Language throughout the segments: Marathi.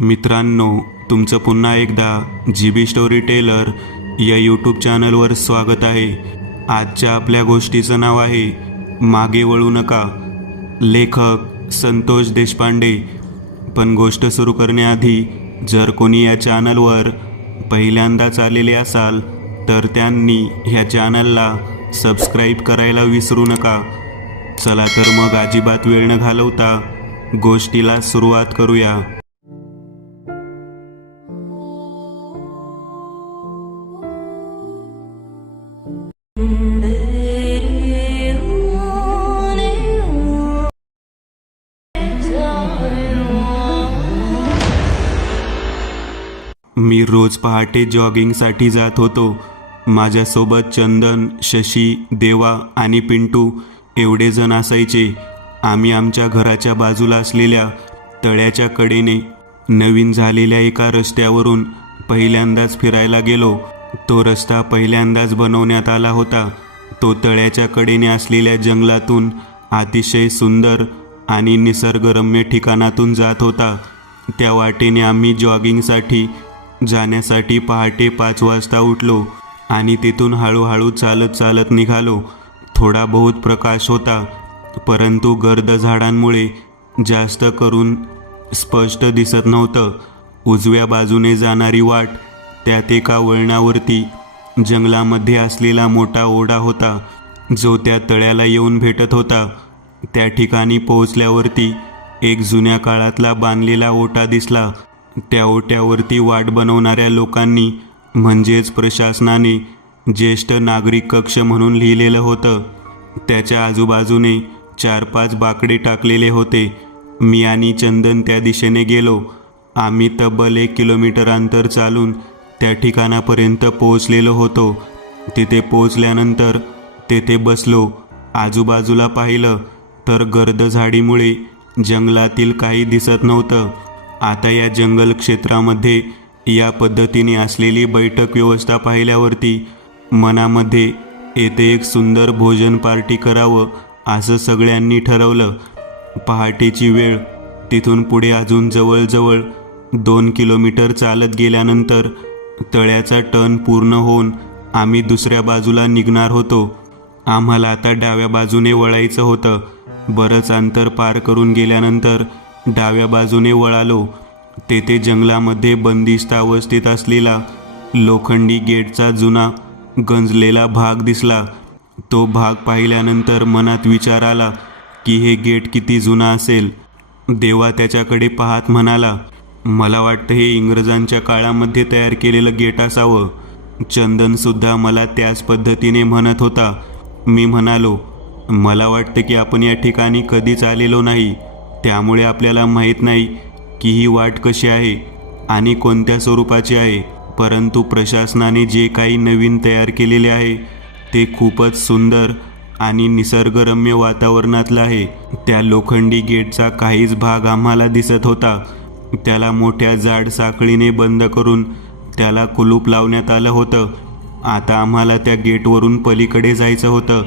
मित्रांनो, तुमचं पुन्हा एकदा GB स्टोरी टेलर या यूट्यूब चॅनलवर स्वागत आहे. आजच्या आपल्या गोष्टीचं नाव आहे मागे वळू नका. लेखक संतोष देशपांडे. पण गोष्ट सुरू करण्याआधी जर कोणी या चॅनलवर पहिल्यांदाच आलेले असाल तर त्यांनी ह्या चॅनलला सबस्क्राईब करायला विसरू नका. चला तर मग अजिबात वेळ न घालवता गोष्टीला सुरुवात करूया. मी रोज पहाटे जॉगिंगसाठी जात होतो. माझ्यासोबत चंदन, शशी, देवा आणि पिंटू एवढे जण असायचे. आम्ही आमच्या घराच्या बाजूला असलेल्या तळ्याच्या कडेने नवीन झालेल्या एका रस्त्यावरून पहिल्यांदाच फिरायला गेलो. तो रस्ता पहिल्यांदाच बनवण्यात आला होता. तो तळ्याच्या कडेने असलेल्या जंगलातून अतिशय सुंदर आणि निसर्गरम्य ठिकाणातून जात होता. त्या वाटेने आम्ही जॉगिंगसाठी जाण्यासाठी पहाटे 5 वाजता उठलो आणि तिथून हळूहळू चालत चालत निघालो. थोडा बहुत प्रकाश होता, परंतु गर्द झाडांमुळे जास्त करून स्पष्ट दिसत नव्हतं. उजव्या बाजूने जाणारी वाट, त्यात एका वळणावरती जंगलामध्ये असलेला मोठा ओढा होता, जो त्या तळ्याला येऊन भेटत होता. त्या ठिकाणी पोहोचल्यावरती एक जुन्या काळातला बांधलेला ओटा दिसला. त्या ओट्यावरती वाट बनवणाऱ्या लोकांनी म्हणजेच प्रशासनाने ज्येष्ठ नागरिक कक्ष म्हणून लिहिलेलं होतं. त्याच्या आजूबाजूने 4-5 बाकडे टाकलेले होते. मी आणि चंदन त्या दिशेने गेलो. आम्ही तब्बल 1 किलोमीटर अंतर चालून त्या ठिकाणापर्यंत पोहोचलेलो होतो. तिथे पोहोचल्यानंतर तेथे बसलो. आजूबाजूला पाहिलं तर गर्द झाडीमुळे जंगलातील काही दिसत नव्हतं. आता या जंगल क्षेत्रामध्ये या पद्धतीने असलेली बैठक व्यवस्था पाहिल्यावरती मनामध्ये येथे एक सुंदर भोजन पार्टी करावं असं सगळ्यांनी ठरवलं. पहाटेची वेळ. तिथून पुढे अजून जवळजवळ 2 किलोमीटर चालत गेल्यानंतर तळ्याचा टर्न पूर्ण होऊन आम्ही दुसऱ्या बाजूला निघणार होतो. आम्हाला आता डाव्या बाजूने वळायचं होतं. बरंच अंतर पार करून गेल्यानंतर डाव्या बाजूने वळालो. तेथे जंगलामध्ये बंदिस्त अवस्थेत असलेला लोखंडी गेटचा जुना गंजलेला भाग दिसला. तो भाग पाहिल्यानंतर मनात विचार आला की हे गेट किती जुना असेल. देवा त्याच्याकडे पाहत म्हणाला, मला वाटतं हे इंग्रजांच्या काळामध्ये तयार केलेलं गेट असावं. चंदनसुद्धा मला त्याच पद्धतीने म्हणत होता. मी म्हणालो, मला वाटतं की आपण या ठिकाणी कधीच आलेलो नाही, त्यामुळे आपल्याला माहीत नाही की ही वाट कशी आहे आणि कोणत्या स्वरूपाची आहे. परंतु प्रशासनाने जे काही नवीन तयार केलेले आहे ते खूपच सुंदर आणि निसर्गरम्य वातावरणातलं आहे. त्या लोखंडी गेटचा काहीच भाग आम्हाला दिसत होता. त्याला मोठ्या जाड साखळीने बंद करून त्याला कुलूप लावण्यात आलं होतं. आता आम्हाला त्या गेटवरून पलीकडे जायचं होतं.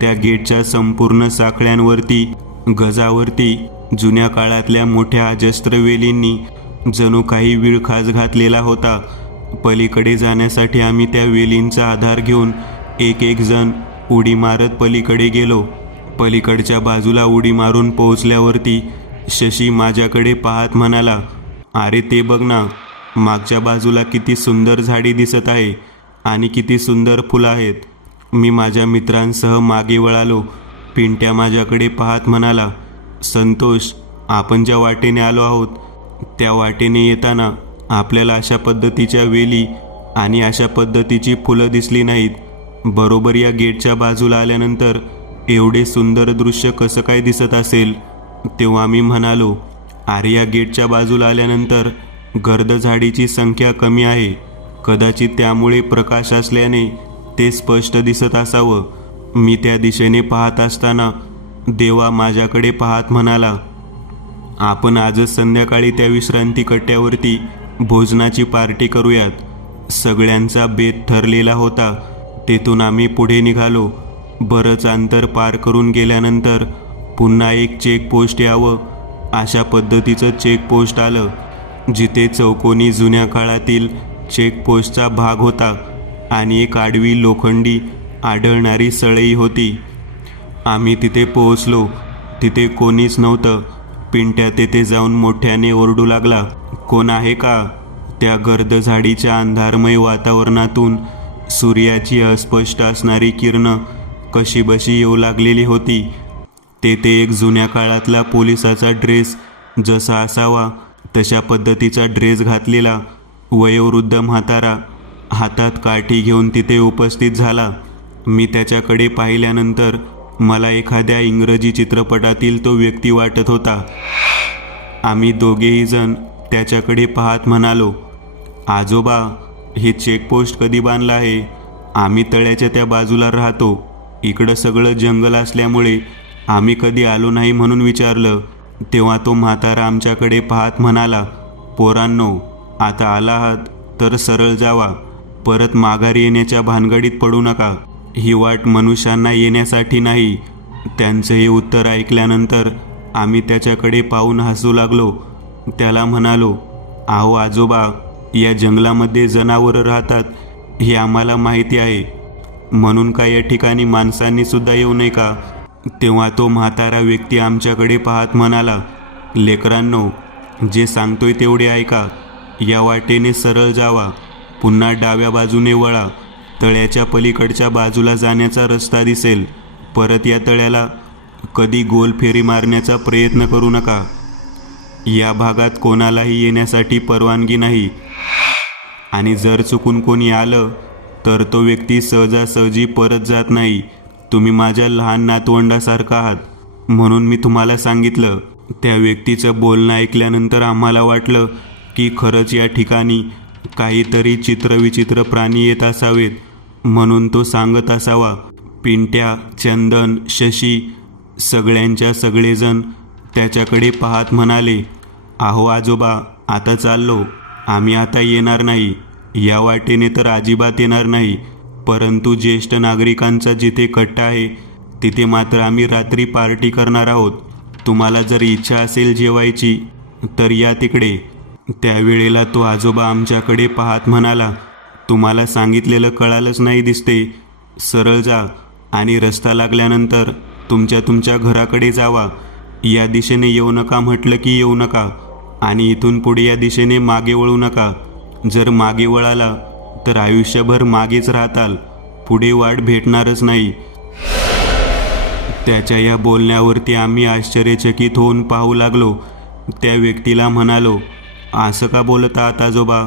त्या गेटच्या संपूर्ण साखळ्यांवरती, गजावरती जुन्या काळातल्या मोठ्या अजस्त्र वेलींनी जणू काही विळखाच घातलेला होता. पलीकडे जाण्यासाठी आम्ही त्या वेलींचा आधार घेऊन एक जण उडी मारत पलीकडे गेलो. पलीकडच्या बाजूला उडी मारून पोहोचल्यावरती शशी माझ्याकडे पाहत म्हणाला, अरे ते बघ ना, मागच्या बाजूला किती सुंदर झाडी दिसत आहे आणि किती सुंदर फुलं आहेत. मी माझ्या मित्रांसह मागे वळालो. पिंट्या माझ्याकडे पाहत म्हणाला, संतोष, आपण ज्या वाटेने आलो आहोत त्या वाटेने येताना आपल्याला अशा पद्धतीच्या वेली आणि अशा पद्धतीची फुलं दिसली नाहीत. बरोबर या गेटच्या बाजूला आल्यानंतर एवढे सुंदर दृश्य कसं काय दिसत असेल. तेव्हा मी म्हणालो, अरे या गेटच्या बाजूला आल्यानंतर गर्द झाडीची संख्या कमी आहे. कदाचित त्यामुळे प्रकाश असल्याने ते स्पष्ट दिसत असावं. मी त्या दिशेने पाहत असताना देवा माझ्याकडे पाहत म्हणाला, आपण आजच संध्याकाळी त्या विश्रांती कट्ट्यावरती भोजनाची पार्टी करूयात. सगळ्यांचा बेत ठरलेला होता. तेथून आम्ही पुढे निघालो. बरंच अंतर पार करून गेल्यानंतर पुन्हा एक चेकपोस्ट यावं अशा पद्धतीचं चेकपोस्ट आलं. जिथे चौकोनी जुन्या काळातील चेकपोस्टचा भाग होता आणि एक आडवी लोखंडी आढळणारी सळई होती. आम्ही तिथे पोहोचलो. तिथे कोणीच नव्हतं. पिंट्या तेथे जाऊन मोठ्याने ओरडू लागला, कोण आहे का? त्या गर्द झाडीच्या अंधारमय वातावरणातून सूर्याची अस्पष्ट असणारी किरणं कशीबशी येऊ लागलेली होती. तेथे एक जुन्या काळातला पोलिसाचा ड्रेस जसा असावा तशा पद्धतीचा ड्रेस घातलेला वयोवृद्ध म्हातारा हातात काठी घेऊन तिथे उपस्थित झाला. मी त्याच्याकडे पाहिल्यानंतर मला एखाद्या इंग्रजी चित्रपटातील तो व्यक्ती वाटत होता. आम्ही दोघेही जण त्याच्याकडे पाहत म्हणालो, आजोबा, हे चेकपोस्ट कधी बांधलं आहे? आम्ही तळ्याच्या त्या बाजूला राहतो. इकडं सगळं जंगल असल्यामुळे आम्ही कधी आलो नाही म्हणून विचारलं. तेव्हा तो म्हातारा आमच्याकडे पाहत म्हणाला, पोरांनो, आता आला आहात तर सरळ जावा. परत माघारी येण्याच्या भानगडीत पडू नका. ही वाट मनुष्यांना येण्यासाठी नाही. त्यांचं हे उत्तर ऐकल्यानंतर आम्ही त्याच्याकडे पाहून हसू लागलो. त्याला म्हणालो, अहो आजोबा, या जंगलामध्ये जनावरं राहतात हे आम्हाला माहिती आहे. म्हणून का या ठिकाणी माणसांनी सुद्धा येऊ नये का? तेव्हा तो म्हातारा व्यक्ती आमच्याकडे पाहत म्हणाला, लेकरांनो, जे सांगतोय तेवढे ऐका. या वाटेने सरळ जावा. पुन्हा डाव्या बाजूने वळा. तळ्याच्या पलीकडच्या बाजूला जाण्याचा रस्ता दिसेल. परत या तळ्याला कधी गोल फेरी मारण्याचा प्रयत्न करू नका. या भागात कोणालाही येण्यासाठी परवानगी नाही. आणि जर चुकून कोणी आलं तर तो व्यक्ती सहजासहजी परत जात नाही. तुम्ही माझ्या लहान नातवंडासारखा आहात म्हणून मी तुम्हाला सांगितलं. त्या व्यक्तीचं बोलणं ऐकल्यानंतर आम्हाला वाटलं की खरंच या ठिकाणी काहीतरी चित्रविचित्र प्राणी येत असावेत म्हणून तो सांगत असावा. पिंट्या, चंदन, शशी सगळ्यांच्या सगळेजण त्याच्याकडे पाहत म्हणाले, अहो आजोबा, आता चाललो. आम्ही आता येणार नाही. या वाटेने तर अजिबात येणार नाही. परंतु ज्येष्ठ नागरिकांचा जिथे कट्टा आहे तिथे मात्र आम्ही रात्री पार्टी करणार आहोत. तुम्हाला जर इच्छा असेल जेवायची तर या तिकडे. त्यावेळेला तो आजोबा आमच्याकडे पाहत म्हणाला, तुम्हाला सांगितलेलं कळालंच नाही दिसते. सरळ जा आणि रस्ता लागल्यानंतर तुमच्या घराकडे जावा. या दिशेने येऊ नका म्हटलं की येऊ नका. आणि इथून पुढे या दिशेने मागे वळू नका. जर मागे वळाला तर आयुष्यभर मागेच राहताल. पुढे वाट भेटणारच नाही. त्याच्या या बोलण्यावरती आम्ही आश्चर्यचकित होऊन पाहू लागलो. त्या व्यक्तीला म्हणालो, असं का बोलत आहात आजोबा?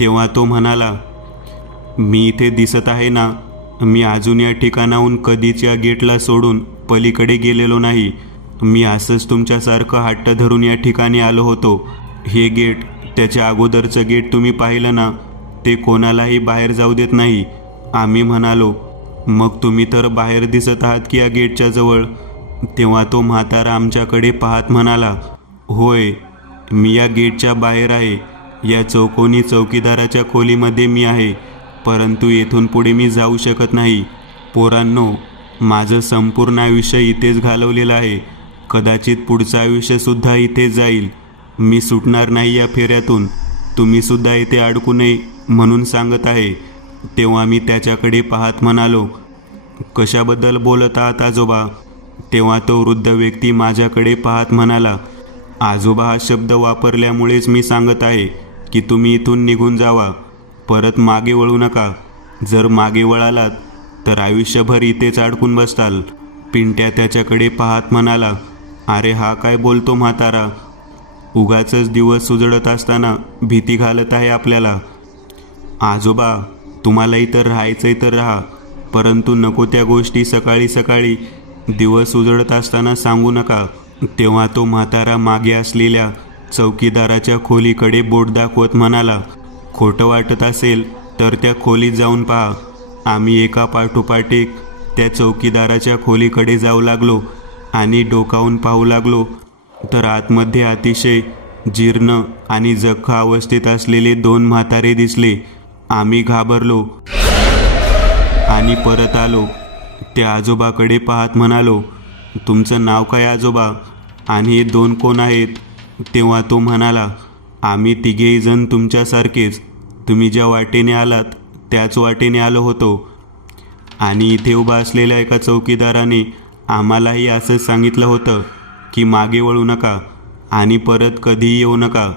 तेव्हा तो म्हणाला, मी इथे दिसत आहे ना, मी अजून या ठिकाणाहून कधीच या गेटला सोडून पलीकडे गेलेलो नाही. मी असंच तुमच्यासारखं हट्ट धरून या ठिकाणी आलो होतो. हे गेट, त्याच्या अगोदरचं गेट तुम्ही पाहिलं ना, ते कोणालाही बाहेर जाऊ देत नाही. आम्ही म्हणालो, मग तुम्ही तर बाहेर दिसत आहात की या गेटच्या जवळ? तेव्हा तो म्हातारा आमच्याकडे पाहत म्हणाला, होय, मी या गेटच्या बाहेर आहे. या चौकोनी चौकीदाराच्या खोलीमध्ये मी आहे. परंतु येथून पुढे मी जाऊ शकत नाही. पोरांनो, माझं संपूर्ण आयुष्य इथेच घालवलेलं आहे. कदाचित पुढचं आयुष्यसुद्धा इथेच जाईल. मी सुटणार नाही या फेऱ्यातून. तुम्हीसुद्धा इथे अडकू नये म्हणून सांगत आहे. तेव्हा मी त्याच्याकडे पाहत म्हणालो, कशाबद्दल बोलत आहात आजोबा? तेव्हा तो वृद्ध व्यक्ती माझ्याकडे पाहत म्हणाला, आजोबा हा शब्द वापरल्यामुळेच मी सांगत आहे की तुम्ही इथून निघून जावा. परत मागे वळू नका. जर मागे वळालात तर आयुष्यभर इथेच अडकून बसताल. पिंट्या त्याच्याकडे पाहत म्हणाला, अरे हा काय बोलतो म्हातारा? उगाचच दिवस उजळत असताना भीती घालत आहे आपल्याला. आजोबा, तुम्हाला इथं राहायचंय तर राहा, परंतु नको त्या गोष्टी सकाळी सकाळी दिवस उजळत असताना सांगू नका. तेव्हा तो म्हातारा मागे असलेल्या चौकीदाराच्या खोलीकडे बोट दाखवत म्हणाला, खोटं वाटत असेल तर त्या खोलीत जाऊन पहा. आम्ही एका पाठोपाठ एक त्या चौकीदाराच्या खोलीकडे जाऊ लागलो आणि डोकावून पाहू लागलो तर आतमध्ये अतिशय जीर्ण आणि जख्खा अवस्थेत असलेले 2 म्हातारे दिसले. आम्ही घाबरलो आणि परत आलो. त्या आजोबाकडे पाहत म्हणालो, तुमचं नाव काय आजोबा? आणि हे 2 कोण आहेत? तेव्हा तो म्हणाला, आम्ही तिघेही जण तुमच्यासारखेच, तुम्ही ज्या वाटेने आलात त्याच वाटेने आलो होतो. आणि इथे उभा असलेल्या एका चौकीदाराने आम्हालाही असंच सांगितलं होतं की मागे वळू नका आणि परत कधीही येऊ नका.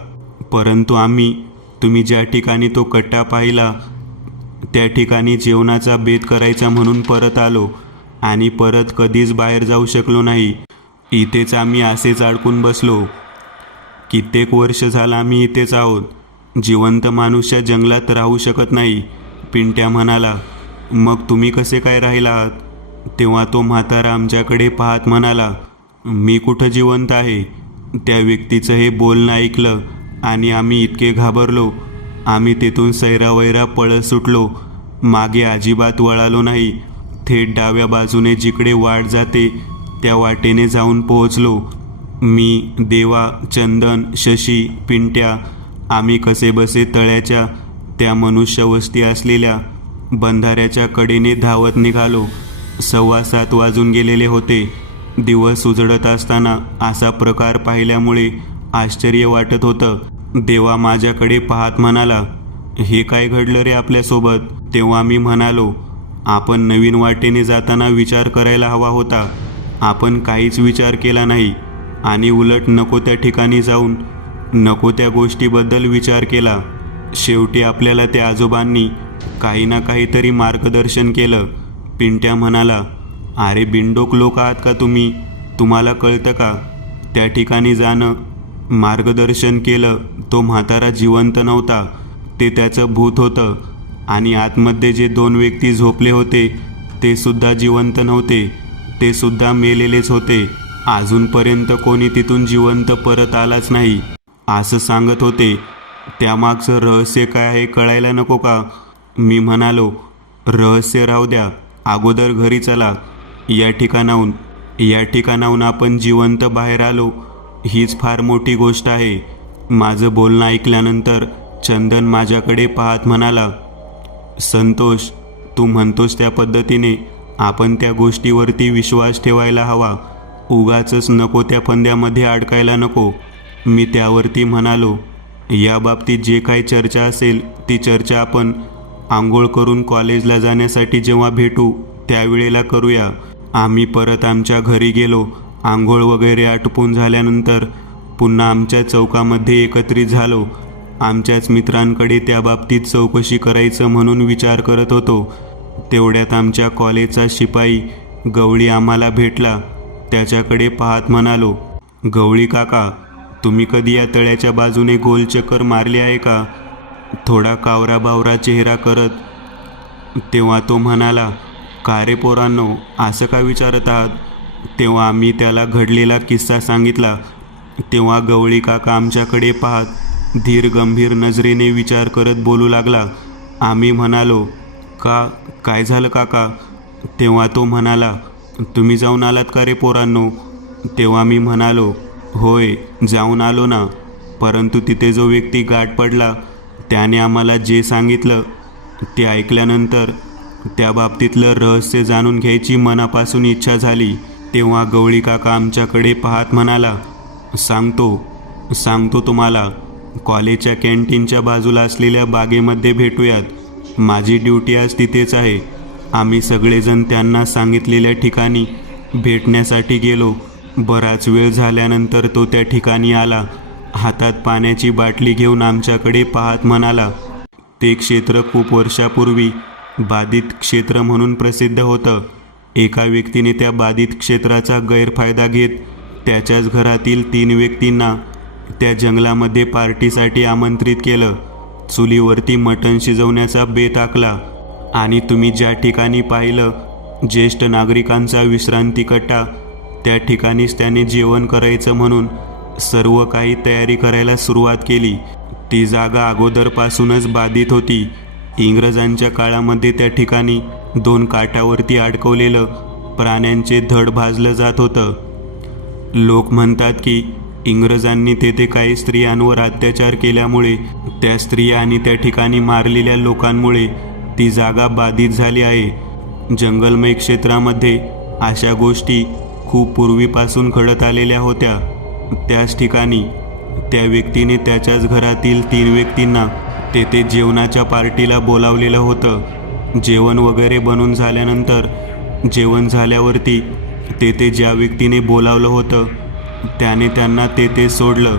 परंतु आम्ही तुम्ही ज्या ठिकाणी तो कट्टा पाहिला त्या ठिकाणी जेवणाचा बेत करायचा म्हणून परत आलो आणि परत कधीच बाहेर जाऊ शकलो नाही. इथेच आम्ही असेच अडकून बसलो. कित्येक वर्ष झालं आम्ही इथेच आहोत. जिवंत माणूस या जंगलात राहू शकत नाही. पिंट्या म्हणाला. मग तुम्ही कसे काय राहिला आहात? तेव्हा तो म्हातारा आमच्याकडे पाहत म्हणाला, मी कुठं जिवंत आहे? त्या व्यक्तीचं हे बोलणं ऐकलं आणि आम्ही इतके घाबरलो. आम्ही तेथून सैरावैरा पळत सुटलो. मागे अजिबात वळालो नाही. थेट डाव्या बाजूने जिकडे वाट जाते त्या वाटेने जाऊन पोहोचलो. मी, देवा, चंदन, शशी, पिंट्या आम्ही कसेबसे तळ्याच्या त्या मनुष्यवस्ती असलेल्या बंधाऱ्याच्या कडेने धावत निघालो. 7:15 वाजून गेलेले होते. दिवस उजळत असताना असा प्रकार पाहिल्यामुळे आश्चर्य वाटत होतं. देवा माझ्याकडे पाहत म्हणाला, हे काय घडलं रे आपल्यासोबत? तेव्हा मी म्हणालो, आपण नवीन वाटेने जाताना विचार करायला हवा होता. आपण काहीच विचार केला नाही आणि उलट नको त्या ठिकाणी जाऊन नको त्या गोष्टीबद्दल विचार केला. शेवटी आपल्याला त्या आजोबांनी काही ना काहीतरी मार्गदर्शन केलं. पिंट्या म्हणाला, अरे बिनडोक लोक आहात का तुम्ही? तुम्हाला कळतं का? त्या ठिकाणी जाणं, मार्गदर्शन केलं. तो म्हातारा जिवंत नव्हता, ते त्याचं भूत होतं. आणि आतमध्ये जे 2 व्यक्ती झोपले होते ते सुद्धा जिवंत नव्हते, ते सुद्धा मेलेलेच होते. अजूनपर्यंत कोणी तिथून जिवंत परत आलाच नाही असं सांगत होते. त्यामागचं रहस्य काय आहे कळायला नको का? मी म्हणालो, रहस्य राहू द्या, अगोदर घरी चला. या ठिकाणाहून आपण जिवंत बाहेर आलो हीच फार मोठी गोष्ट आहे. माझं बोलणं ऐकल्यानंतर चंदन माझ्याकडे पाहत म्हणाला, संतोष, तू म्हणतोस त्या पद्धतीने आपण त्या गोष्टीवरती विश्वास ठेवायला हवा. उगाचच नको त्या फंद्यामध्ये अडकायला नको. मी त्यावरती म्हणालो, या बाबतीत जे काही चर्चा असेल ती चर्चा आपण आंघोळ करून कॉलेजला जाण्यासाठी जेव्हा भेटू त्यावेळेला करूया. आम्ही परत आमच्या घरी गेलो. आंघोळ वगैरे आटपून झाल्यानंतर पुन्हा आमच्या चौकामध्ये एकत्रित झालो. आमच्याच मित्रांकडे त्या बाबतीत चौकशी करायचं म्हणून विचार करत होतो. तेवढ्यात आमच्या कॉलेजचा शिपाई गवळी आम्हाला भेटला. त्याच्याकडे पाहत म्हणालो, गवळी काका, तुम्ही कधी या तळ्याच्या बाजूने गोल चक्कर मारली आहे का? थोडा कावरा बावरा चेहरा करत. तेव्हा तो म्हणाला, का रे पोरांनो, असं का विचारत आहात? तेव्हा आम्ही त्याला घडलेला किस्सा सांगितला. तेव्हा गवळी काका आमच्याकडे पाहत धीर गंभीर नजरेने विचार करत बोलू लागला. आम्ही म्हणालो, काय झालं काका? तेव्हा तो म्हणाला, तुम्ही जाऊन आलात का रे पोरांनो? तेव्हा मी म्हणालो, होय जाऊन आलो ना. परंतु तिथे जो व्यक्ती गाठ पडला त्याने आम्हाला जे सांगितलं ते ऐकल्यानंतर त्या बाबतीतलं रहस्य जाणून घ्यायची मनापासून इच्छा झाली. तेव्हा गवळी काका आमच्याकडे पाहत म्हणाला, सांगतो तुम्हाला. कॉलेजच्या कॅन्टीनच्या बाजूला असलेल्या बागेमध्ये भेटूयात. माझी ड्युटी आज तिथेच आहे. आम्ही सगळेजण त्यांना सांगितलेल्या ठिकाणी भेटण्यासाठी गेलो. बराच वेळ झाल्यानंतर तो त्या ठिकाणी आला. हातात पाण्याची बाटली घेऊन आमच्याकडे पाहत म्हणाला, ते क्षेत्र खूप वर्षापूर्वी बाधित क्षेत्र म्हणून प्रसिद्ध होतं. एका व्यक्तीने त्या बाधित क्षेत्राचा गैरफायदा घेत त्याच्याच घरातील 3 व्यक्तींना त्या जंगलामध्ये पार्टीसाठी आमंत्रित केलं. चुलीवरती मटण शिजवण्याचा बेत आखला आणि तुम्ही ज्या ठिकाणी पाहिलं ज्येष्ठ नागरिकांचा विश्रांती कट्टा, त्या ठिकाणीच त्याने जेवण करायचं म्हणून सर्व काही तयारी करायला सुरुवात केली. ती जागा अगोदरपासूनच बाधित होती. इंग्रजांच्या काळामध्ये त्या ठिकाणी 2 काठावरती अडकवलेलं प्राण्यांचे धड भाजलं जात होतं. लोक म्हणतात की इंग्रजांनी तेथे काही स्त्रियांवर अत्याचार केल्यामुळे, त्या स्त्रिया आणि त्या ठिकाणी मारलेल्या लोकांमुळे ती जागा बाधित झाली आहे. जंगलमय क्षेत्रामध्ये अशा गोष्टी खूप पूर्वीपासून घडत आलेल्या होत्या. त्याच ठिकाणी त्या व्यक्तीने त्याच्याच घरातील 3 व्यक्तींना तेथे जेवणाच्या पार्टीला बोलावलेलं होतं. जेवण वगैरे बनून झाल्यानंतर जेवण झाल्यावरती तेथे ज्या व्यक्तीने बोलावलं होतं त्याने त्यांना तेथे सोडलं.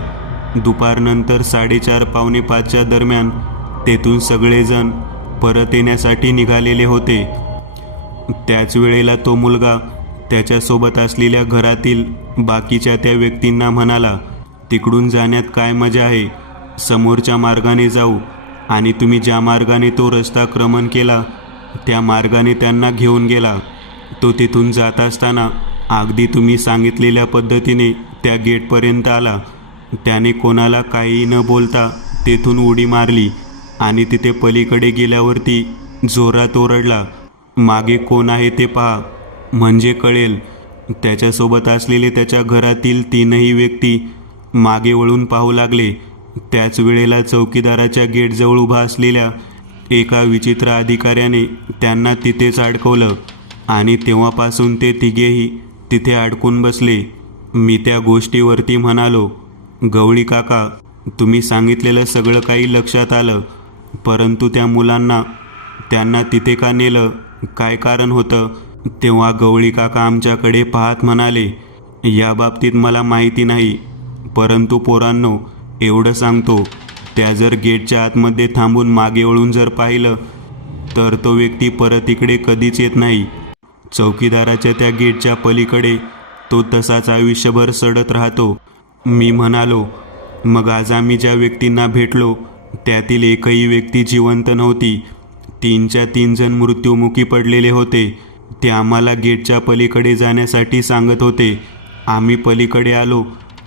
दुपारनंतर 4:30 पावणे 5च्या दरम्यान तेथून सगळेजण परत येण्यासाठी निघालेले होते. त्याच वेळेला तो मुलगा त्याच्यासोबत असलेल्या घरातील बाकीच्या त्या व्यक्तींना म्हणाला, तिकडून जाण्यात काय मजा आहे, समोरच्या मार्गाने जाऊ. आणि तुम्ही ज्या मार्गाने तो रस्ता क्रमण केला त्या मार्गाने त्यांना घेऊन गेला. तो तिथून जात असताना अगदी तुम्ही सांगितलेल्या पद्धतीने त्या गेटपर्यंत आला. त्याने कोणाला काहीही न बोलता तेथून उडी मारली आणि तिथे पलीकडे गेल्यावरती जोरात ओरडला, मागे कोण आहे ते पहा, म्हणजे कळेल. त्याच्यासोबत असलेले त्याच्या घरातील 3ही व्यक्ती मागे वळून पाहू लागले. त्याच वेळेला चौकीदाराच्या गेटजवळ उभा असलेल्या एका विचित्र अधिकाऱ्याने त्यांना तिथेच अडकवलं आणि तेव्हापासून ते तिघेही तिथे अडकून बसले. मी त्या गोष्टीवरती म्हणालो, गवळी काका, तुम्ही सांगितलेलं सगळं काही लक्षात आलं, परंतु त्या मुलांना त्यांना तिथे का नेलं, काय कारण होतं? तेव्हा गवळी काका आमच्याकडे पाहत म्हणाले, या बाबतीत मला माहिती नाही, परंतु पोरांनो एवढं सांगतो, त्या जर गेटच्या आतमध्ये थांबून मागे वळून जर पाहिलं तर तो व्यक्ती परत इकडे कधीच येत नाही. चौकीदाराच्या त्या गेटच्या पलीकडे तो तसाच आयुष्यभर सडत राहतो. मी म्हणालो, मग आज आम्ही ज्या व्यक्तींना भेटलो त्यातील एकही व्यक्ती जिवंत नव्हती. 3च्या 3 जण मृत्युमुखी पडलेले होते. ते आम्हाला गेटच्या पलीकडे जाण्यासाठी सांगत होते. आम्ही पलीकडे आलो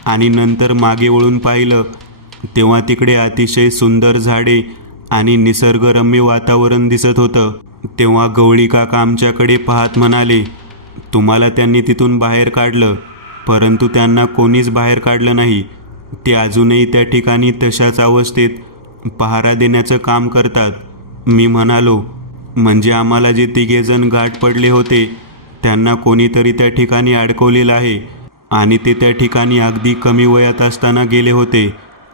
आणि नंतर मागे वळून पाहिलं तेव्हा तिकडे अतिशय सुंदर झाडे आणि निसर्गरम्य वातावरण दिसत होतं. तेव्हा गवळी काका आमच्याकडे पाहत म्हणाले, तुम्हाला त्यांनी तिथून बाहेर काढलं, परंतु त्यांना कोणीच बाहेर काढलं नाही. ते अजूनही त्या ठिकाणी तशाच अवस्थेत पहारा देण्याचं काम करतात. मी म्हणालो, म्हणजे आम्हाला जे 3 जण गाठ पडले होते त्यांना कोणीतरी त्या ठिकाणी अडकवलेलं आहे आणि ते त्या ठिकाणी अगदी कमी वयात असताना गेले होते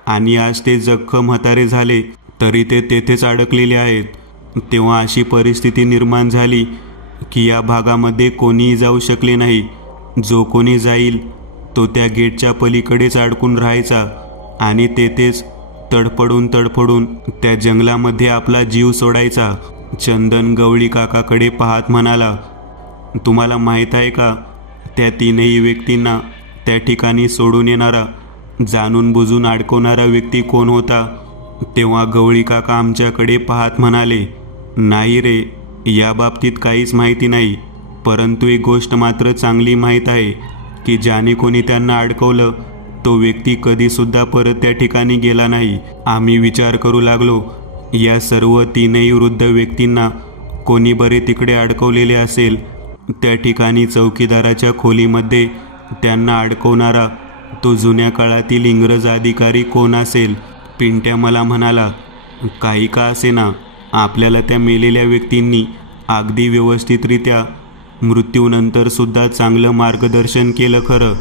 आणि आज ते जख्म म्हातारे झाले तरी ते तेथेच अडकलेले आहेत. तेव्हा अशी परिस्थिती निर्माण झाली की या भागामध्ये कोणीही जाऊ शकले नाही. जो कोणी जाईल तो त्या गेटच्या पलीकडेच अडकून राहायचा आणि तेथेच तडफडून त्या जंगलामध्ये आपला जीव सोडायचा. चंदन गवळी काकाकडे पाहत म्हणाला, तुम्हाला माहीत आहे का, त्या 3ही व्यक्तींना त्या ठिकाणी सोडून येणारा, जाणून बुजून अडकवणारा व्यक्ती कोण होता? तेव्हा गवळी काका आमच्याकडे पाहत म्हणाले, नाही रे, या बाबतीत काहीच माहिती नाही, परंतु एक गोष्ट मात्र चांगली माहीत आहे की ज्याने कोणी त्यांना अडकवलं तो व्यक्ती कधीसुद्धा परत त्या ठिकाणी गेला नाही. आम्ही विचार करू लागलो, या सर्व 3ही वृद्ध व्यक्तींना कोणी बरे तिकडे अडकवलेले असेल. त्या ठिकाणी चौकीदाराच्या खोलीमध्ये त्यांना अडकवणारा तो जुन्या काळातील इंग्रज अधिकारी कोण असेल? पिंट्या मला म्हणाला, काही का असेना, आपल्याला त्या मेलेल्या व्यक्तींनी अगदी व्यवस्थितरित्या मृत्यूनंतर सुद्धा चांगलं मार्गदर्शन केलं खरं.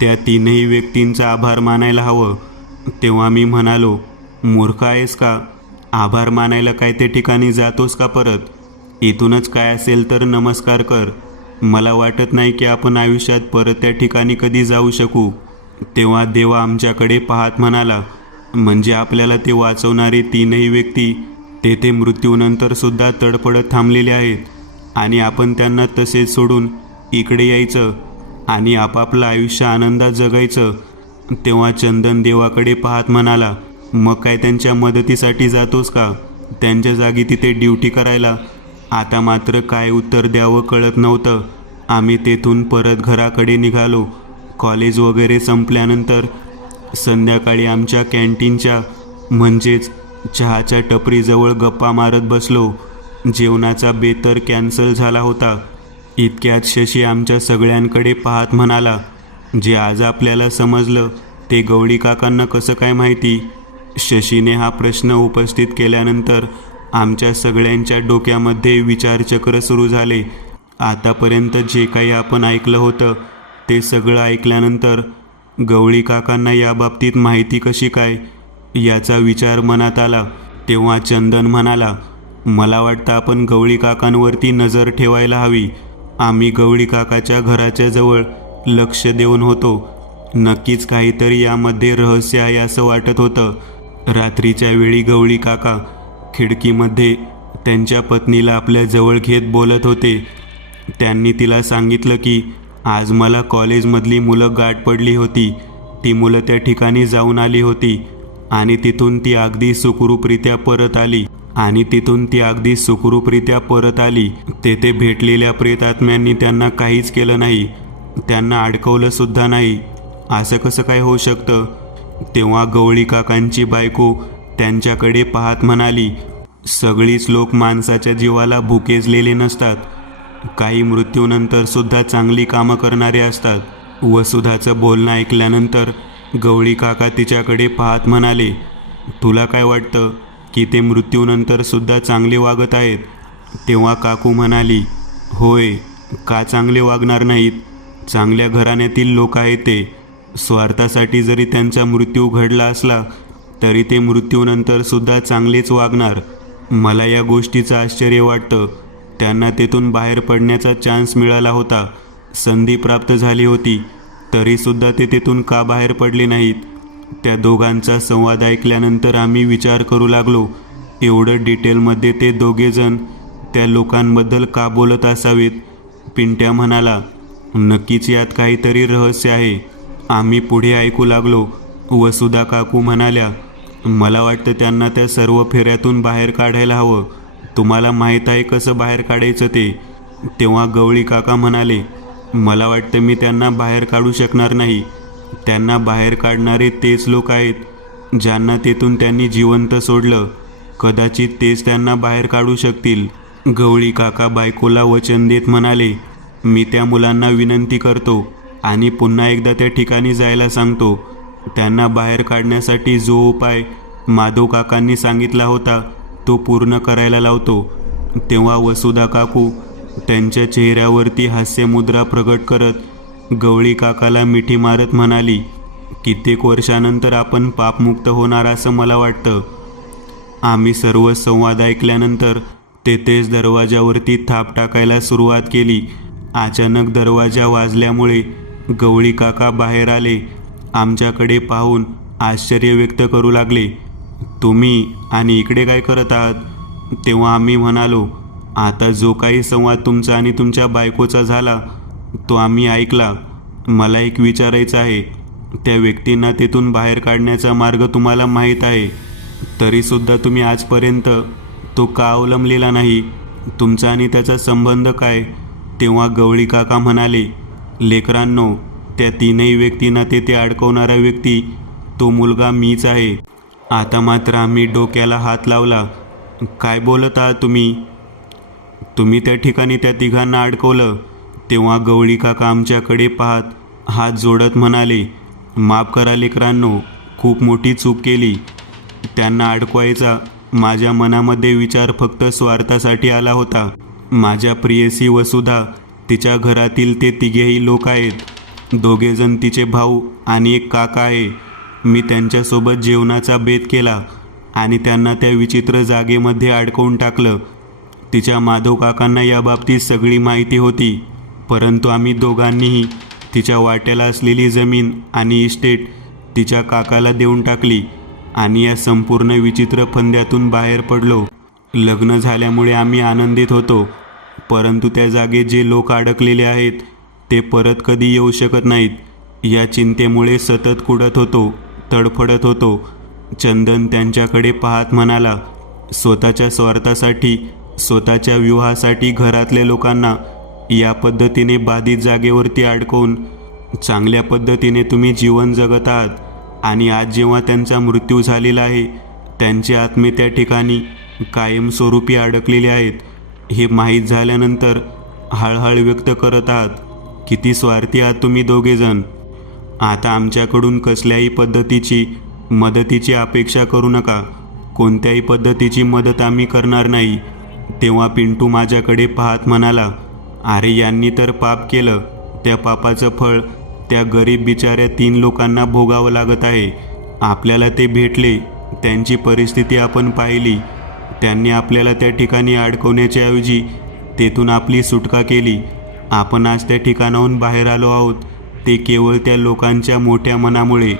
त्या 3ही व्यक्तींचा आभार मानायला हवं. तेव्हा मी म्हणालो, मूर्ख आहेस का? आभार मानायला काय त्या ठिकाणी जातोस का परत? इथूनच काय असेल तर नमस्कार कर. मला वाटत नाही की आपण आयुष्यात परत त्या ठिकाणी कधी जाऊ शकू. तेव्हा देवा आमच्याकडे पाहत म्हणाला, म्हणजे आपल्याला ते वाचवणारे 3ही व्यक्ती तेथे मृत्यूनंतर सुद्धा तडफडत थांबलेले आहेत आणि आपण त्यांना तसेच सोडून इकडे यायचं आणि आपापलं आयुष्य आनंदात जगायचं. तेव्हा चंदन देवाकडे पाहत म्हणाला, मग काय त्यांच्या मदतीसाठी जातोस का? त्यांच्या जागी तिथे ड्युटी करायला? आता मात्र काय उत्तर द्यावं कळत नव्हतं. आम्ही तेथून परत घराकडे निघालो. कॉलेज वगैरे संपल्यानंतर संध्याकाळी आमच्या कॅन्टीनच्या म्हणजेच चहाच्या टपरीजवळ गप्पा मारत बसलो. जेवणाचा बेत तर कॅन्सल झाला होता. इतक्यात शशी आमच्या सगळ्यांकडे पाहत म्हणाला, जे आज आपल्याला समजलं ते गवळी काकांना कसं काय माहिती? शशीने हा प्रश्न उपस्थित केल्यानंतर आमच्या सगळ्यांच्या डोक्यामध्ये विचारचक्र सुरू झाले. आतापर्यंत जे काही आपण ऐकलं होतं ते सगळं ऐकल्यानंतर गवळी काकांना याबाबतीत माहिती कशी काय याचा विचार मनात आला तेव्हा चंदन म्हणाला, मला वाटतं आपण गवळी काकांवरती नजर ठेवायला हवी. आम्ही गवळी काकाच्या घराच्या जवळ लक्ष देऊन होतो. नक्कीच काहीतरी यामध्ये रहस्य आहे असं वाटत होतं. रात्रीच्या वेळी गवळी काका खिडकीमध्ये त्यांच्या पत्नीला आपल्या जवळ घेत बोलत होते. त्यांनी तिला सांगितलं की आज मला कॉलेजमधली मुलं गाठ पडली होती. ती मुलं त्या ठिकाणी जाऊन आली होती आणि तिथून ती अगदी सुखरूपरित्या परत आली. तेथे भेटलेल्या प्रेतात्म्यांनी त्यांना काहीच केलं नाही, त्यांना अडकवलं सुद्धा नाही. असं कसं काय होऊ शकतं? तेव्हा गवळी काकांची बायको त्यांच्याकडे पाहत म्हणाली, सगळीच लोक माणसाच्या जीवाला भुकेजलेले नसतात. काही मृत्यूनंतर सुद्धा चांगली कामं करणारे असतात. वसुधाचं बोलणं ऐकल्यानंतर गवळी काका तिच्याकडे पाहत म्हणाले, तुला काय वाटतं की ते मृत्यूनंतर सुद्धा चांगले वागत आहेत? तेव्हा काकू म्हणाली, होय, का चांगले वागणार नाहीत? चांगल्या घराण्यातील लोक आहेत ते. स्वार्थासाठी जरी त्यांचा मृत्यू घडला असला तरी ते मृत्यूनंतर सुद्धा चांगलेच वागणार. मला या गोष्टीचं आश्चर्य वाटतं. त्यांना तेथून बाहेर पडण्याचा चान्स मिळाला होता, संधी प्राप्त झाली होती, तरीसुद्धा ते तेथून का बाहेर पडले नाहीत? त्या दोघांचा संवाद ऐकल्यानंतर आम्ही विचार करू लागलो, एवढं डिटेलमध्ये ते दोघेजण त्या लोकांबद्दल का बोलत असावेत? पिंट्या म्हणाला, नक्कीच यात काहीतरी रहस्य आहे. आम्ही पुढे ऐकू लागलो. वसुधा काकू म्हणाल्या, मला वाटतं त्यांना त्या सर्व फेऱ्यातून बाहेर काढायला हवं. तुम्हाला माहीत आहे कसं बाहेर काढायचं ते? तेव्हा गवळी काका म्हणाले, मला वाटतं मी त्यांना बाहेर काढू शकणार नाही. त्यांना बाहेर काढणारे तेच लोक आहेत ज्यांना तेथून त्यांनी जिवंत सोडलं. कदाचित तेच त्यांना बाहेर काढू शकतील. गवळी काका बायकोला वचन देत म्हणाले, मी त्या मुलांना विनंती करतो आणि पुन्हा एकदा त्या ठिकाणी जायला सांगतो. त्यांना बाहेर काढण्यासाठी जो उपाय माधव काकांनी सांगितला होता तो पूर्ण करायला लावतो. तेव्हा वसुधा काकू त्यांच्या चेहऱ्यावरती हास्यमुद्रा प्रगट करत गवळी काकाला मिठी मारत म्हणाली, कित्येक वर्षानंतर आपण पापमुक्त होणार असं मला वाटतं. आम्ही सर्व संवाद ऐकल्यानंतर तेथेच दरवाजावरती थाप टाकायला सुरुवात केली. अचानक दरवाजा वाजल्यामुळे गवळी काका बाहेर आले. आमच्याकडे पाहून आश्चर्य व्यक्त करू लागले, तुम्ही आणि इकडे काय करत आहात? तेव्हा आम्ही म्हणालो, आता जो काही संवाद तुमचा आणि तुमच्या बायकोचा झाला तो आम्ही ऐकला. मला एक विचारायचं आहे, त्या व्यक्तींना तेथून बाहेर काढण्याचा मार्ग तुम्हाला माहीत आहे, तरीसुद्धा तुम्ही आजपर्यंत तो का अवलंबलेला नाही? तुमचा आणि त्याचा संबंध काय? तेव्हा गवळी काका म्हणाले, लेकरांनो, त्या तीनही व्यक्तींना तेथे अडकवणारा व्यक्ती तो मुलगा मीच आहे. आता मात्र आम्ही डोक्याला हात लावला. काय बोलत आहात तुम्ही? तुम्ही त्या ठिकाणी त्या तिघांना अडकवलं? तेव्हा गवळी काका आमच्याकडे पाहत हात जोडत म्हणाले, माफ करा लेकरांनो, खूप मोठी चूक केली. त्यांना अडकवायचा माझ्या मनामध्ये विचार फक्त स्वार्थासाठी आला होता. माझ्या प्रियसी वसुधा, तिच्या घरातील ते तिघेही लोक आहेत. दोघेजण तिचे भाऊ आणि एक काका आहे. मी त्यांच्यासोबत जेवणाचा बेत केला आणि त्यांना त्या विचित्र जागेमध्ये अडकवून टाकलं. तिच्या माधव काकांना याबाबतीत सगळी माहिती होती, परंतु आम्ही दोघांनीही तिच्या वाट्याला असलेली जमीन आणि इस्टेट तिच्या काकाला देऊन टाकली आणि या संपूर्ण विचित्र फंद्यातून बाहेर पडलो. लग्न झाल्यामुळे आम्ही आनंदित होतो, परंतु त्या जागेत जे लोक अडकलेले आहेत ते परत कधी येऊ शकत नाहीत. या चिंतेमुळे सतत कुढत होतो, तडफडत होतो. चंदन त्यांच्याकडे पाहत म्हणाला, स्वतःच्या स्वार्थासाठी, स्वतःच्या विवाहासाठी घरातल्या लोकांना या पद्धतीने बाधित जागेवरती अडकवून चांगल्या पद्धतीने तुम्ही जीवन जगत आहात आणि आज जेव्हा त्यांचा मृत्यू झालेला आहे त्यांचे आत्मे त्या ठिकाणी कायमस्वरूपी अडकलेले आहेत हे माहीत झाल्यानंतर हळहळ व्यक्त करत आहात. किती स्वार्थी आहात तुम्ही दोघेजण. आता आमच्याकडून कसल्याही पद्धतीची मदतीची अपेक्षा करू नका. कोणत्याही पद्धतीची मदत आम्ही करणार नाही. तेव्हा पिंटू माझ्याकडे पाहत म्हणाला, अरे यांनी तर पाप केलं, त्या पापाचं फळ त्या गरीब बिचाऱ्या 3 लोकांना भोगावं लागत आहे. आपल्याला ते भेटले, त्यांची परिस्थिती आपण पाहिली. त्यांनी आपल्याला त्या ठिकाणी अडकवण्याच्या ऐवजी तेथून आपली सुटका केली. आपण आज त्या ठिकाणाहून बाहेर आलो आहोत, ते केवळ त्या लोकांच्या मोठ्या मनामुळे.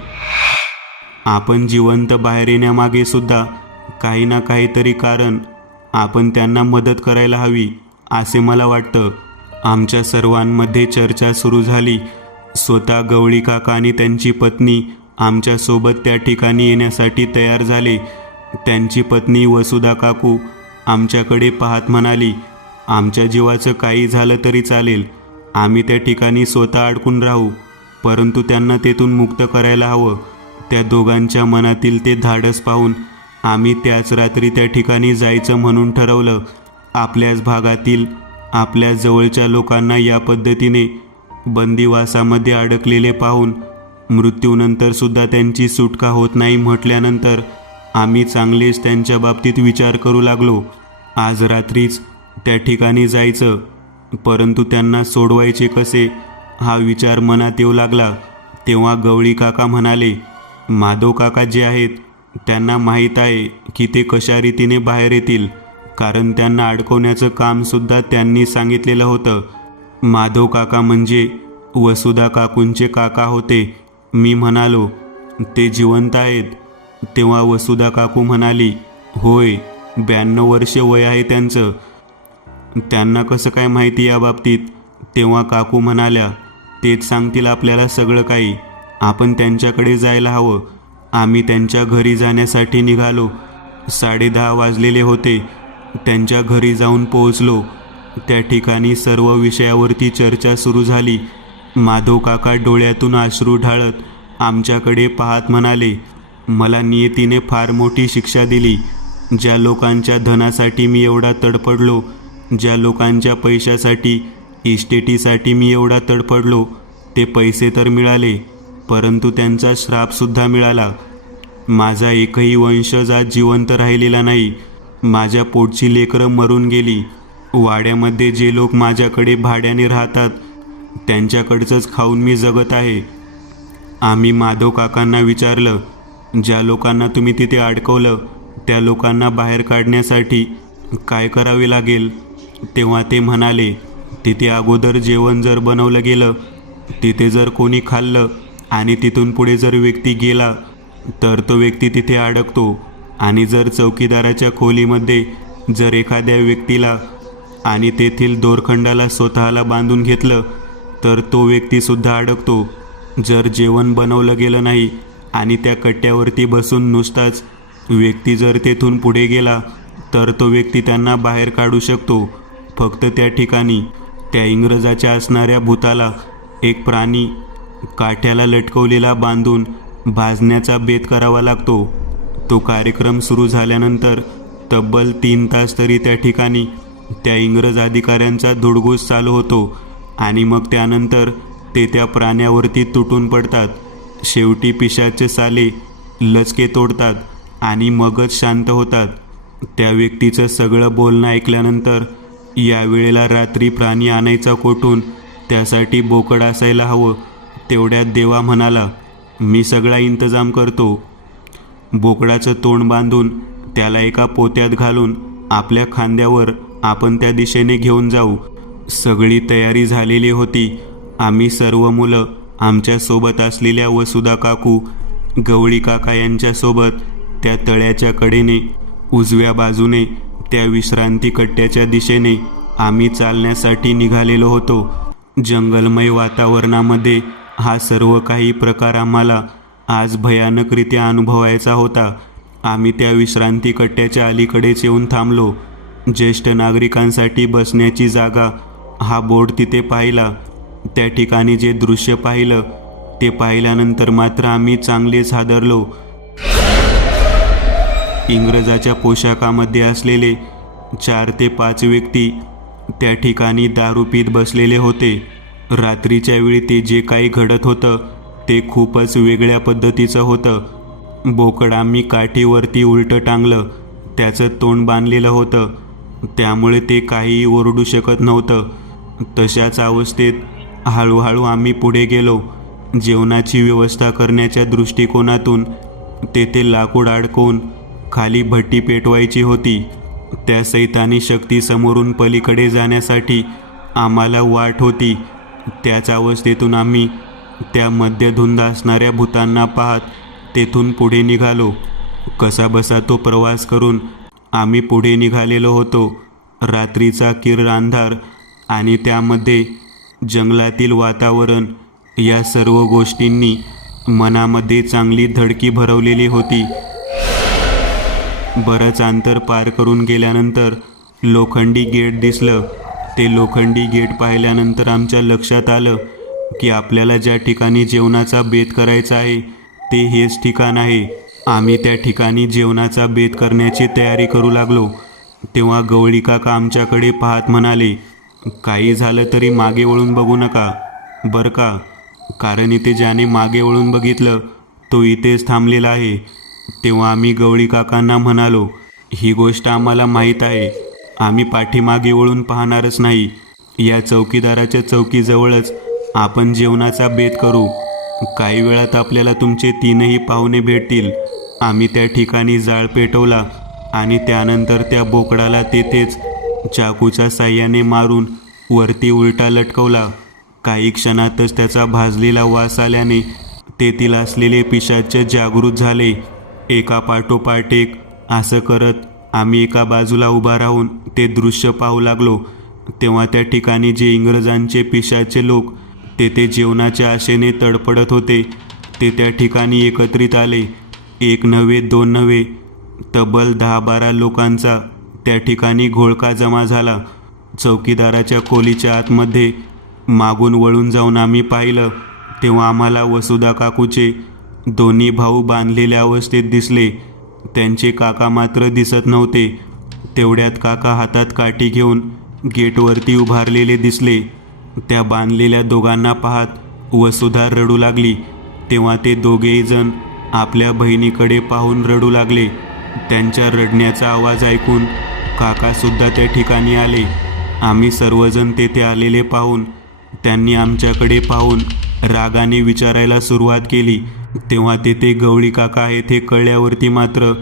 आपण जिवंत बाहेर येण्यामागे सुद्धा काही ना काहीतरी कारण. आपण त्यांना मदत करायला हवी असे मला वाटतं. आमच्या सर्वांमध्ये चर्चा सुरू झाली. स्वतः गवळी काका आणि त्यांची पत्नी आमच्यासोबत त्या ठिकाणी येण्यासाठी तयार झाले. त्यांची पत्नी वसुधा काकू आमच्याकडे पाहत म्हणाली, आमच्या जीवाचं काही झालं तरी चालेल, आम्ही त्या ठिकाणी स्वतः अडकून राहू, परंतु त्यांना तेथून मुक्त करायला हवं. त्या दोघांच्या मनातील ते धाडस पाहून आम्ही त्याच रात्री त्या ठिकाणी जायचं म्हणून ठरवलं. आपल्याच भागातील आपल्या जवळच्या लोकांना या पद्धतीने बंदिवासामध्ये अडकलेले पाहून मृत्यूनंतरसुद्धा त्यांची सुटका होत नाही म्हटल्यानंतर आम्ही चांगलेच त्यांच्या बाबतीत विचार करू लागलो. आज रात्रीच त्या ठिकाणी जायचं, परंतु त्यांना सोडवायचे कसे हा विचार मनात येऊ लागला. तेव्हा गवळी काका म्हणाले, माधव काका जे आहेत त्यांना माहीत आहे की ते कशा रीतीने बाहेर येतील, कारण त्यांना अडकवण्याचं कामसुद्धा त्यांनी सांगितलेलं होतं. माधव काका म्हणजे वसुधा काकूंचे काका होते. मी म्हणालो, ते जिवंत आहेत? तेव्हा वसुधा काकू म्हणाली, होय, 92 वर्षे वय आहे त्यांचं. त्यांना कसं काय माहिती या बाबतीत? तेव्हा काकू म्हणाल्या, तेच सांगतील आपल्याला सगळं काही, आपण त्यांच्याकडे जायला हवं. आम्ही त्यांच्या घरी जाण्यासाठी निघालो. 10:30 वाजलेले होते. त्यांच्या घरी जाऊन पोहोचलो. त्या ठिकाणी सर्व विषयावरती चर्चा सुरू झाली. माधव काका डोळ्यातून अश्रू ढाळत आमच्याकडे पाहत म्हणाले, मला नियतीने फार मोठी शिक्षा दिली. ज्या लोकांच्या धनासाठी मी एवढा तडफडलो, ज्या लोकांच्या पैशासाठी, इस्टेटीसाठी मी एवढा तडफडलो, ते पैसे तर मिळाले, परंतु त्यांचा श्रापसुद्धा मिळाला. माझा एकही वंशज आज जिवंत राहिलेला नाही. माझ्या पोटची लेकरं मरून गेली. वाड्यामध्ये जे लोक माझ्याकडे भाड्याने राहतात त्यांच्याकडचंच खाऊन मी जगत आहे. आम्ही माधव काकांना विचारलं, ज्या लोकांना तुम्ही तिथे अडकवलं त्या लोकांना बाहेर काढण्यासाठी काय करावे लागेल? तेव्हा ते म्हणाले, तिथे अगोदर जेवण जर बनवलं गेलं, तिथे जर कोणी खाल्लं आणि तिथून पुढे जर व्यक्ती गेला तर तो व्यक्ती तिथे अडकतो. आणि जर चौकीदाराच्या खोलीमध्ये जर एखाद्या व्यक्तीला आणि तेथील दोरखंडाला स्वतःला बांधून घेतलं तर तो व्यक्तीसुद्धा अडकतो. जर जेवण बनवलं गेलं नाही आणि त्या कट्ट्यावरती बसून नुसताच व्यक्ती जर तेथून पुढे गेला तर तो व्यक्ती त्यांना बाहेर काढू शकतो. फक्त त्या ठिकाणी त्या इंग्रजाच्या असणाऱ्या भूताला एक प्राणी काठ्याला लटकवलेला बांधून भाजण्याचा बेत करावा लागतो. तो कार्यक्रम सुरू झाल्यानंतर तब्बल 3 तास तरी त्या ठिकाणी त्या इंग्रज अधिकाऱ्यांचा धुडगूस चालू होतो आणि मग त्यानंतर ते त्या प्राण्यावरती तुटून पडतात. शेवटी पिशाचे साले लचके तोडतात आणि मगच शांत होतात. त्या व्यक्तीचं सगळं बोलणं ऐकल्यानंतर यावेळेला रात्री प्राणी आणायचा कोठून, त्यासाठी बोकड असायला हवं. तेवढ्यात देवा म्हणाला, मी सगळा इंतजाम करतो. बोकडाचं तोंड बांधून त्याला एका पोत्यात घालून आपल्या खांद्यावर आपण त्या दिशेने घेऊन जाऊ. सगळी तयारी झालेली होती. आम्ही सर्व मुलं आमच्यासोबत असलेल्या वसुधा काकू, गवळी काका यांच्यासोबत त्या तळ्याच्या कडेने उजव्या बाजूने त्या विश्रांती कट्ट्याच्या दिशेने आम्ही चालण्यासाठी निघालेलो होतो. जंगलमय वातावरणामध्ये हा सर्व काही प्रकार आम्हाला आज भयानकरित्या अनुभवायचा होता. आम्ही त्या विश्रांती कट्ट्याच्या अलीकडेच येऊन थांबलो. ज्येष्ठ नागरिकांसाठी बसण्याची जागा हा बोर्ड तिथे पाहिला. त्या ठिकाणी जे दृश्य पाहिलं ते पाहिल्यानंतर मात्र आम्ही चांगलेच हादरलो. इंग्रजाच्या पोशाखामध्ये असलेले 4 ते 5 व्यक्ती त्या ठिकाणी दारू पीत बसलेले होते. रात्रीच्या वेळी ते जे काही घडत होतं ते खूपच वेगळ्या पद्धतीचं होतं. बोकड आम्ही काठीवरती उलटं टांगलं. त्याचं तोंड बांधलेलं होतं, त्यामुळे ते काहीही ओरडू शकत नव्हतं. तशाच अवस्थेत हळूहळू आम्ही पुढे गेलो. जेवणाची व्यवस्था करण्याच्या दृष्टिकोनातून तेथे लाकूड अडकवून खाली भट्टी पेटवायची होती. त्या सैतानी शक्तीसमोरून पलीकडे जाण्यासाठी आम्हाला वाट होती. त्याच अवस्थेतून आम्ही त्या मध्यधुंद असणाऱ्या भूतांना पाहत तेथून पुढे निघालो. कसाबसा तो प्रवास करून आम्ही पुढे निघालेलो होतो. रात्रीचा किर्र अंधार आणि त्यामध्ये जंगलातील वातावरण या सर्व गोष्टींनी मनामध्ये चांगली धडकी भरवलेली होती. बरंच अंतर पार करून गेल्यानंतर लोखंडी गेट दिसलं. ते लोखंडी गेट पाहिल्यानंतर आमच्या लक्षात आलं की आपल्याला ज्या ठिकाणी जेवणाचा बेत करायचा आहे ते हेच ठिकाण आहे. आम्ही त्या ठिकाणी जेवणाचा बेत करण्याची तयारी करू लागलो. तेव्हा गवळी काका आमच्याकडे पाहत म्हणाले, काही झालं तरी मागे वळून बघू नका बरं का, कारण इथे ज्याने मागे वळून बघितलं तो इथेच थांबलेला आहे. तेव्हा आम्ही गवळी काकांना म्हणालो, ही गोष्ट आम्हाला माहीत आहे, आम्ही पाठीमागे वळून पाहणारच नाही. या चौकीदाराच्या चौकीजवळच आपण जेवणाचा बेत करू. काही वेळात आपल्याला तुमचे 3ही पाहुणे भेटतील. आम्ही त्या ठिकाणी जाळ पेटवला आणि त्यानंतर त्या बोकडाला तेथेच चाकूच्या साह्याने मारून वरती उलटा लटकवला. काही क्षणातच त्याचा भाजलेला वास आल्याने तेथील असलेले पिशाच्च जागृत झाले. एका पाठोपाठ एक असं करत आम्ही एका बाजूला उभा राहून ते दृश्य पाहू लागलो. तेव्हा त्या ठिकाणी जे इंग्रजांचे पिशाचे लोक तेथे जेवणाच्या आशेने तडफडत होते ते त्या ठिकाणी एकत्रित आले. 1 नव्हे 2 नव्हे, तब्बल 10-12 लोकांचा त्या ठिकाणी घोळका जमा झाला. चौकीदाराच्या खोलीच्या आतमध्ये मागून वळून जाऊन आम्ही पाहिलं तेव्हा आम्हाला वसुधा काकूचे 2 भाऊ बांधलेल्या अवस्थेत दिसले. त्यांचे काका मात्र दिसत नव्हते. तेवढ्यात काका हातात काठी घेऊन गेटवरती उभारलेले दिसले. त्या बांधलेल्या दोघांना पाहत वसुधा रडू लागली. तेव्हा ते दोघेही जण आपल्या बहिणीकडे पाहून रडू लागले. त्यांच्या रडण्याचा आवाज ऐकून काकासुद्धा त्या ठिकाणी आले. आम्ही सर्वजण तेथे आलेले पाहून त्यांनी आमच्याकडे पाहून रागाने विचारायला सुरुवात केली. तेव्हा तेथे गवळी काका आहेत हे कळल्यावरती मात्र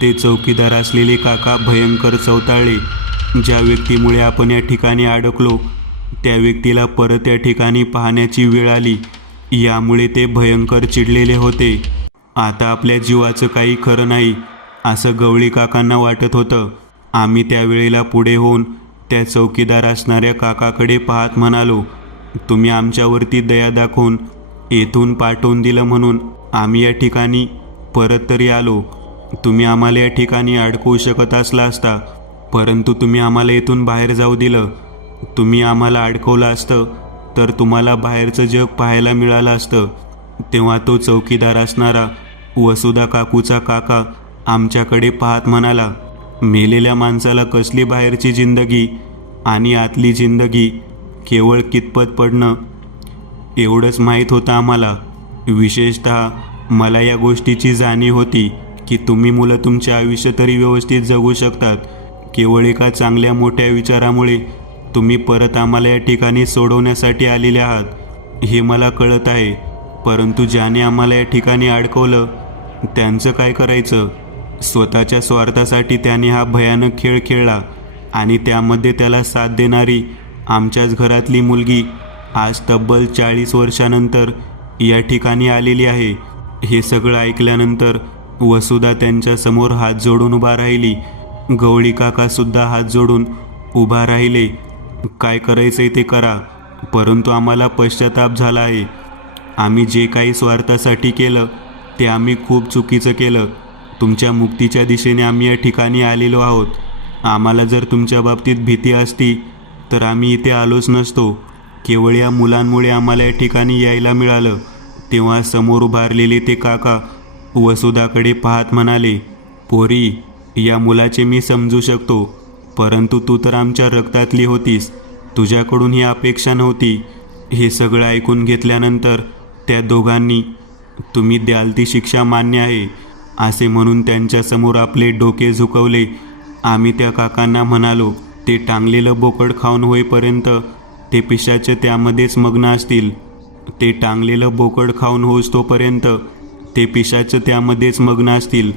ते चौकीदार असलेले काका भयंकर चवताळले. ज्या व्यक्तीमुळे आपण या ठिकाणी अडकलो त्या व्यक्तीला परत या ठिकाणी पाहण्याची वेळ आली. यामुळे ते भयंकर चिडलेले होते. आता आपल्या जीवाचं काही खरं नाही असं गवळी काकांना वाटत होतं. आम्ही त्यावेळेला पुढे होऊन त्या चौकीदार असणाऱ्या काकाकडे पाहत म्हणालो, तुम्ही आमच्यावरती दया दाखवून येथून पाठवून दिलं म्हणून आम्ही या ठिकाणी परत तरी आलो. तुम्ही आम्हाला या ठिकाणी अडकवू शकत असला असता, परंतु तुम्ही आम्हाला येथून बाहेर जाऊ दिलं. तुम्ही आम्हाला अडकवलं असतं तर तुम्हाला बाहेरचं जग पाहायला मिळालं असतं. तेव्हा तो चौकीदार असणारा वसुधा काकूचा काका आमच्याकडे पाहत म्हणाला, मेलेल्या माणसाला कसली बाहेरची जिंदगी आणि आतली जिंदगी केवळ कितपत पडणं एवढंच माहीत होतं आम्हाला. विशेषतः मला या गोष्टीची जाणीव होती की तुम्ही मुलं तुमचे आयुष्य तरी व्यवस्थित जगू शकतात. केवळ एका चांगल्या मोठ्या विचारामुळे तुम्ही परत आम्हाला या ठिकाणी सोडवण्यासाठी आलेले आहात हे मला कळत आहे. परंतु ज्याने आम्हाला या ठिकाणी अडकवलं त्यांचं काय करायचं? स्वतःच्या स्वार्थासाठी त्याने हा भयानक खेळ खेळला आणि त्यामध्ये त्याला साथ देणारी आमच्याच घरातली मुलगी आज तब्बल 40 वर्षानंतर या ठिकाणी आलेली आहे. हे सगळं ऐकल्यानंतर वसुधा त्यांच्यासमोर हात जोडून उभा राहिली. गवळी काकासुद्धा हात जोडून उभा राहिले. काय करायचंय ते करा, परंतु आम्हाला पश्चाताप झाला आहे. आम्ही जे काही स्वार्थासाठी केलं ते आम्ही खूप चुकीचं केलं. तुमच्या मुक्तीच्या दिशेने आम्ही या ठिकाणी आलेलो आहोत. आम्हाला जर तुमच्या बाबतीत भीती असती तर आम्ही इथे आलोच नसतो. केवळ या मुलांमुळे आम्हाला या ठिकाणी यायला मिळालं. तेव्हा समोर उभारलेले ते काका वसुधाकडे पाहत म्हणाले, पोरी, या मुलाचे मी समजू शकतो, परंतु तू तर आमच्या रक्तातली होतीस, तुझ्याकडून ही अपेक्षा नव्हती. हे सगळं ऐकून घेतल्यानंतर त्या दोघांनी तुम्ही द्याल ती शिक्षा मान्य आहे असे म्हणून त्यांच्यासमोर आपले डोके झुकवले. आम्ही त्या काकांना म्हणालो, ते टांगलेलं बोकड खाऊन होईपर्यंत ते पिशाचे त्यामध्येच मग्न असतील. ते टांगलेलं बोकड खाऊन होस तोपर्यंत ते पिशाचं त्यामध्येच मग्न असतील,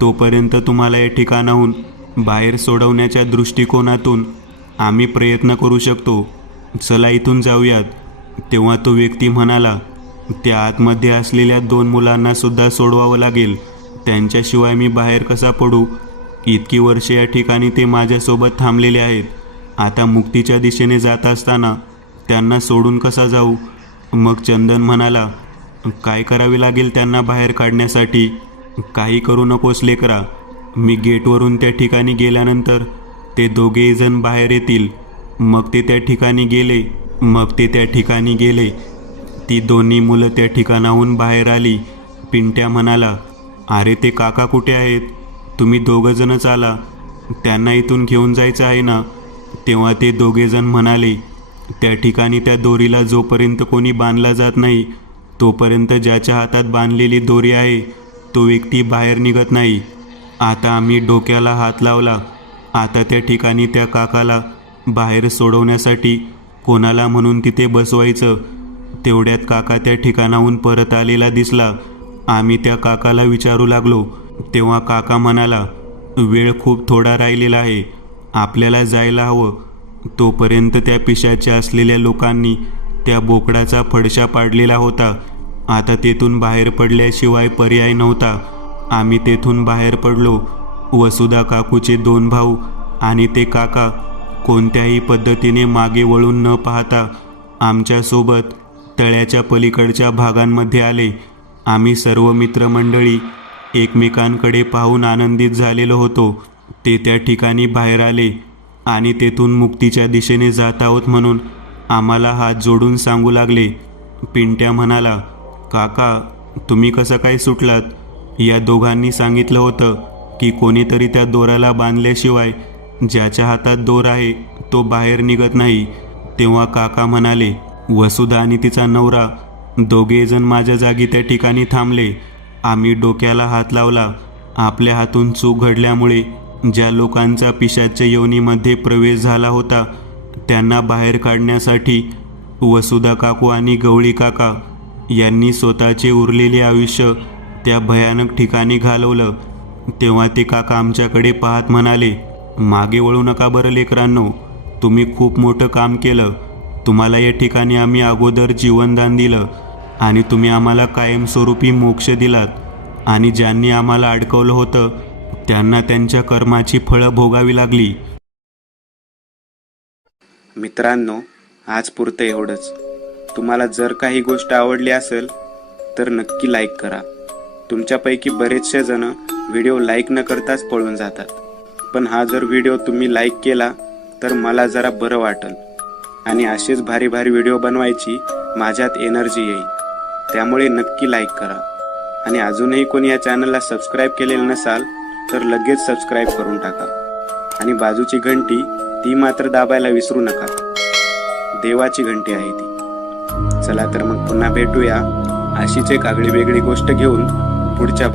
तोपर्यंत तुम्हाला या ठिकाणाहून बाहेर सोडवण्याच्या दृष्टिकोनातून आम्ही प्रयत्न करू शकतो. चला इथून जाऊयात. तेव्हा तो व्यक्ती म्हणाला, त्या आतमध्ये असलेल्या 2 मुलांनासुद्धा सोडवावं लागेल. त्यांच्याशिवाय मी बाहेर कसा पडू? इतकी वर्षे या ठिकाणी ते माझ्यासोबत थांबलेले आहेत. आता मुक्तीच्या दिशेने जात असताना त्यांना सोडून कसा जाऊ? मग चंदन म्हणाला, काय करावे लागेल त्यांना बाहेर काढण्यासाठी? काही करू नकोस लेकरा. मी गेटवरून त्या ठिकाणी गेल्यानंतर ते दोघेही जण बाहेर येतील. मग ते त्या ठिकाणी गेले. ती दोन्ही मुलं त्या ठिकाणाहून बाहेर आली. पिंट्या म्हणाला, अरे ते काका कुठे आहेत? तुम्ही 2 जणच आला, त्यांना इथून घेऊन जायचं आहे ना? तेव्हा ते 2 जण म्हणाले, त्या ठिकाणी त्या दोरीला जोपर्यंत कोणी बांधला जात नाही, तोपर्यंत ज्याच्या हातात बांधलेली दोरी आहे तो व्यक्ती बाहेर निघत नाही. आता आम्ही डोक्याला हात लावला. आता त्या ठिकाणी त्या काकाला बाहेर सोडवण्यासाठी कोणाला म्हणून तिथे बसवायचं? तेवढ्यात काका त्या ठिकाणाहून परत आलेला दिसला. आम्ही त्या काकाला विचारू लागलो. तेव्हा काका म्हणाला, वेळ खूप थोडा राहिलेला आहे, आपल्याला जायला हवं. तोपर्यंत त्या पिशाच्या असलेल्या लोकांनी त्या बोकडाचा फडशा पाडलेला होता. आता तेथून बाहेर पडल्याशिवाय पर्याय नव्हता. आम्ही तेथून बाहेर पडलो. वसुधा काकूचे 2 भाऊ आणि ते काका कोणत्याही पद्धतीने मागे वळून न पाहता आमच्यासोबत तळ्याच्या पलीकडच्या भागांमध्ये आले. आम्ही सर्व मित्रमंडळी एकमेकांकडे पाहून आनंदित झालेलो होतो. ते त्या ठिकाणी बाहेर आले आणि तेथून मुक्तीच्या दिशेने जात आहोत म्हणून आम्हाला हात जोडून सांगू लागले. पिंट्या म्हणाला, काका तुम्ही कसं काय सुटलात? या दोघांनी सांगितलं होतं की कोणीतरी त्या दोराला बांधल्याशिवाय ज्याच्या हातात दोर आहे तो बाहेर निघत नाही. तेव्हा काका म्हणाले, वसुधा आणि तिचा नवरा 2 जण माझ्या जागी त्या ठिकाणी थांबले. आम्ही डोक्याला हात लावला. आपल्या हातून चूक घडल्यामुळे ज्या लोकांचा पिशाच्या योनीमध्ये प्रवेश झाला होता त्यांना बाहेर काढण्यासाठी वसुधा काकू आणि गवळी काका यांनी स्वतःचे उरलेले आयुष्य त्या भयानक ठिकाणी घालवलं. तेव्हा ते काका आमच्याकडे पाहत म्हणाले, मागे वळू नका बरं लेकरांनो, तुम्ही खूप मोठं काम केलं. तुम्हाला या ठिकाणी आम्ही अगोदर जीवनदान दिलं आणि तुम्ही आम्हाला कायमस्वरूपी मोक्ष दिलात. आणि ज्यांनी आम्हाला अडकवलं होतं त्यांना त्यांच्या कर्माची फळं भोगावी लागली. मित्रांनो, आज पुरतं एवढंच. तुम्हाला जर काही गोष्ट आवडली असेल तर नक्की लाईक करा. तुमच्यापैकी बरेचसे जण व्हिडिओ लाईक न करताच पळून जातात, पण हा जर व्हिडिओ तुम्ही लाईक केला तर मला जरा बरं वाटेल आणि असेच भारी भारी व्हिडिओ बनवायची माझ्यात एनर्जी येईल. त्यामुळे नक्की लाईक करा. आणि अजूनही कोणी या चॅनलला सबस्क्राईब केलेलं नसाल तर लगेच सबस्क्राईब करून टाका. आणि बाजूची घंटी ती मात्र दाबायला विसरू नका. देवाची घंटी आहे ती. चला तर मग पुन्हा भेटूया अशीच एक आगळी वेगळी गोष्ट घेऊन पुढच्या